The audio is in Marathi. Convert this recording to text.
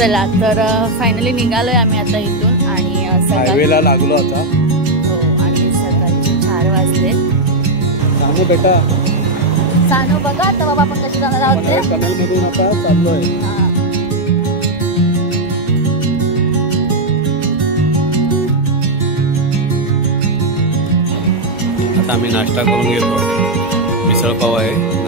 चला तर फायनली निघालोय आम्ही आता इथून आणि हायवेला लागलो आता. हो आणि सकाळचे 4 वाजले. सानू बेटा, सानू बघा आता बाबा आपण कशी जाणार आहोत ते. टनल मधून आता चाललोय. आता आम्ही नाश्ता करून घेतो. मिसळ पाव आहे.